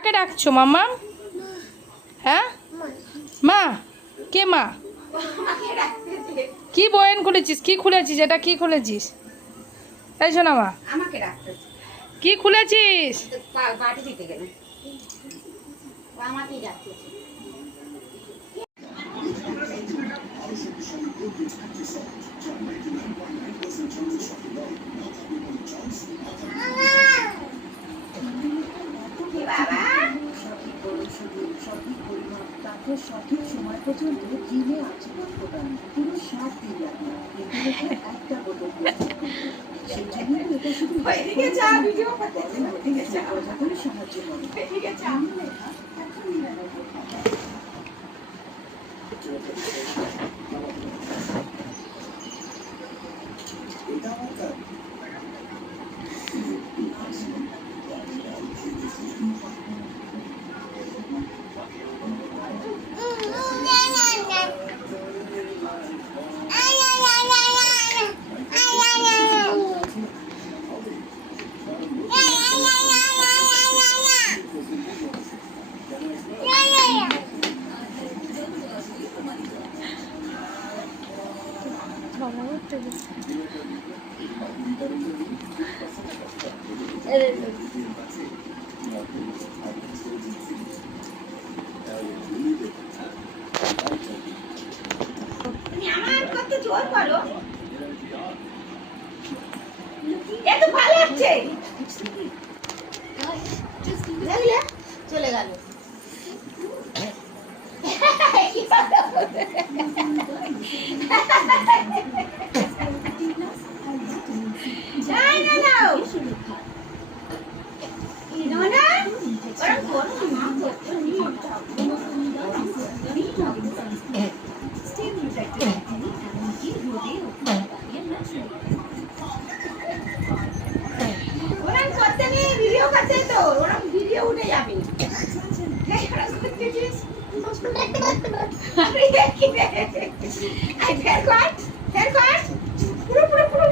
কাকে ডাকছো মাম্মা? হ্যাঁ মা, কে মা? কি বয়ান খুলেছিস? কি খুলেছিস? এটা কি খুলেছিস? তাই শোনা মা, আমাকে ডাকতে কি খুলেছিস? পার্টি দিতে গেলে আমাকেই ডাকতে সঠিক সময় পর্যন্ত জিমে আচরণ প্রদান পুরো 7 দিন লাগে। একটা বোতল সেই জন্য এটা শুধু সাহায্য করে। আমার কত জোর করো এত ভালো লাগছে চলে গেল ভিডিও উঠে যাবে পুরো পুরো পুরো পুরো